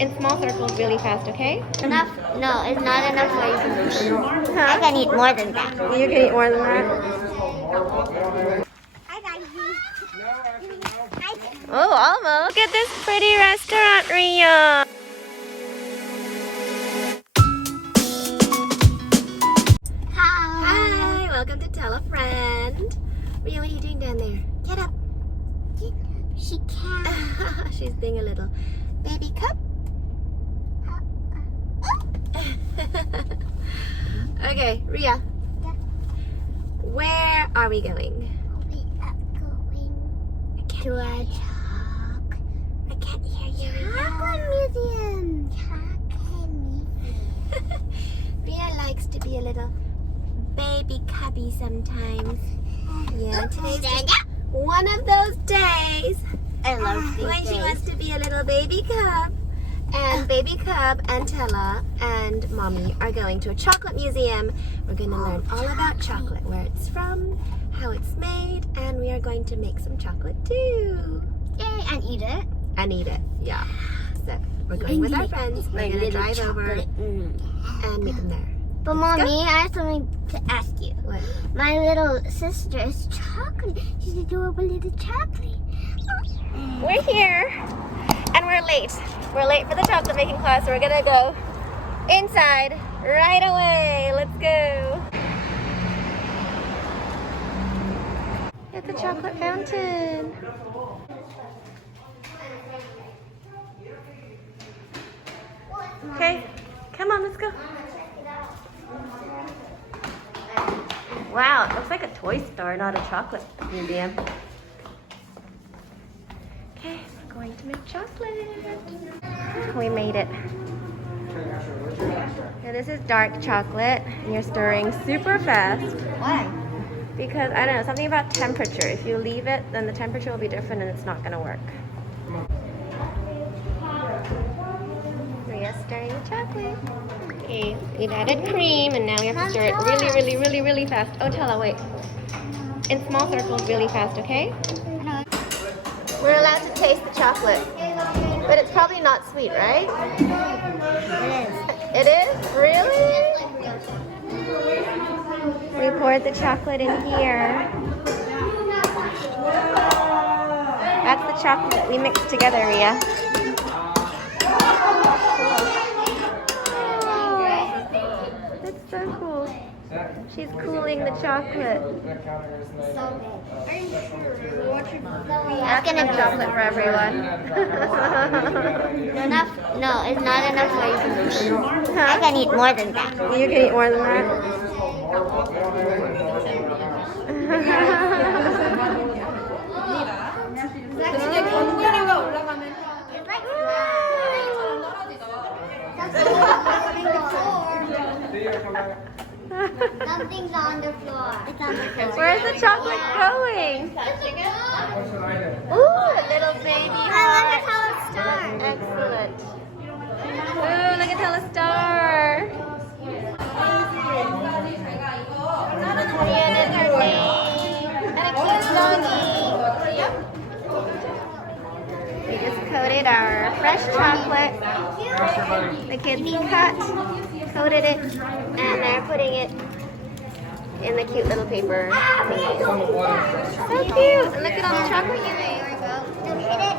in small circles really fast, okay? Enough? No, it's not enough for you. I can eat more than that. You can eat more than that? Hi, Daddy. Oh, almost. Look at this pretty restaurant, Ria. Hi, welcome to Tell a Friend. Ria, what are you doing down there? Get up. She can. She's being a little baby cub. Okay, Ria. Yeah. Where are we going? We are going to a I can't hear you. chocolate museum. Chocolate museum. Ria likes to be a little baby cubby sometimes. Yeah, today's just one of those days I love these when she days. wants to be a little baby cub. And baby cub and Tella and mommy are going to a chocolate museum. We're going to learn all about chocolate, where it's from, how it's made, and we are going to make some chocolate too. Yay, and eat it. And eat it, yeah. So we're going with our friends. We're going to drive over and meet them there. But Mommy, I have something to ask you. What? My little sister is chocolate. She's adorable little chocolate. We're here and we're late. We're late for the chocolate making class, so we're gonna go inside right away. Let's go. At the chocolate fountain. Okay, come on, let's go. Wow, it looks like a toy store, not a chocolate museum. Okay, we're going to make chocolate. We made it. Now this is dark chocolate, and you're stirring super fast. Why? Because, I don't know, something about temperature. If you leave it, then the temperature will be different and it's not going to work. Ria's stirring the chocolate. Okay, we've added cream, and now we have to stir it really, really, really, really fast. Oh, Tella, wait. In small circles really fast, okay? We're allowed to taste the chocolate, but it's probably not sweet, right? It is. It is? Really? We poured the chocolate in here. That's the chocolate we mixed together, Ria. That's so cool. She's cooling the chocolate. That's enough chocolate for everyone. Enough? No, it's not enough for you. I can eat more than that. You can eat more than that? Something's on the floor. It's on the floor. Where's the chocolate going? Ooh, a little baby heart. Look at how it starts. Excellent. Ooh, look at Tella Star. Rian is her name. And a cute doggy. We just coated our fresh chocolate. The kids coated it, and they're putting it in the cute little paper thingy. So cute! And look at all the chocolate you made. Don't hit it.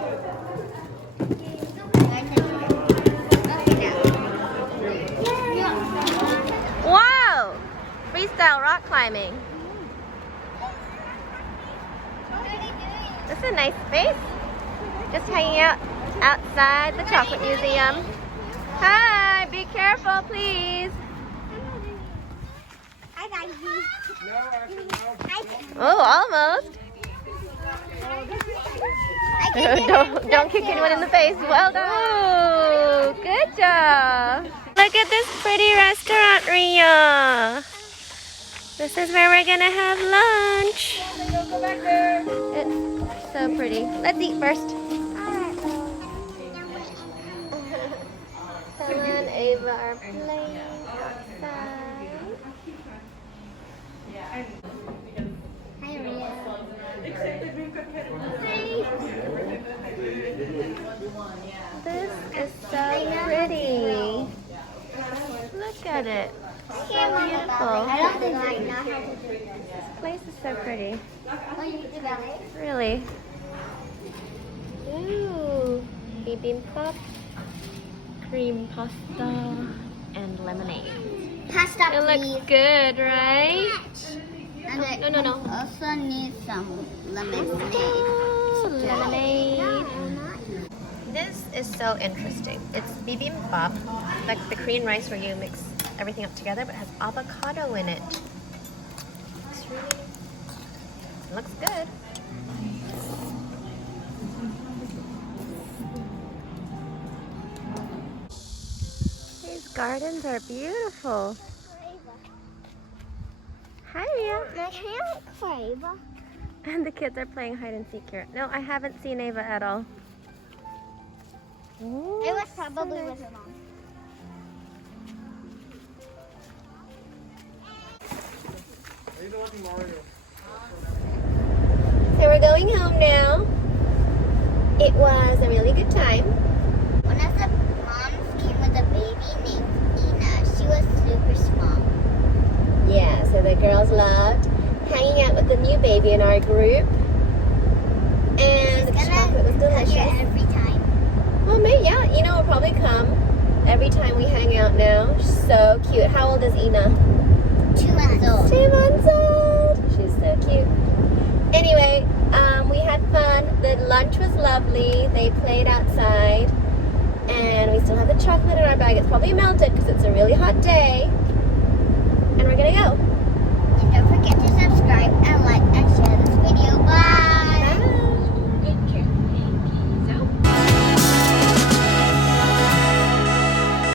Wow! Freestyle rock climbing. This is a nice space. Just hanging out outside the chocolate museum. Hi, be careful, please. Hi, Daddy. Oh, almost. Don't kick anyone in the face. Well done. Oh, good job. Look at this pretty restaurant, Ria. This is where we're gonna have lunch. It's so pretty. Let's eat first. Tella and Ava are playing outside. Hi, Ria. This is so at it. Here, Mama. Beautiful. I don't think I know how to do this. This place is so pretty. Oh, you do ballet? Really. Ooh. Bibimbap, cream pasta, and lemonade. Pasta, It please. looks good, right? And I No. also need some lemonade. Oh, lemonade. This is so interesting. It's bibimbap, like the Korean rice where you mix everything up together, but it has avocado in it. It looks good. These gardens are beautiful. Hiya. My hand crave. And the kids are playing hide and seek here. No, I haven't seen Ava at all. Ooh, It was so probably nice. with her mom. So we're going home now. It was a really good time. One of the moms came with a baby named Ina. She was super small. Yeah, so the girls loved hanging out with the new baby in our group. And the chocolate was Hug delicious. her every time. Well, maybe, yeah, Ina will probably come every time we hang out now. She's so cute. How old is Ina? 2 months old. 2 months old. She's so cute. Anyway, we had fun. The lunch was lovely. They played outside. And we still have the chocolate in our bag. It's probably melted because it's a really hot day. And we're going to go. And don't forget to subscribe and like and share this video. Bye.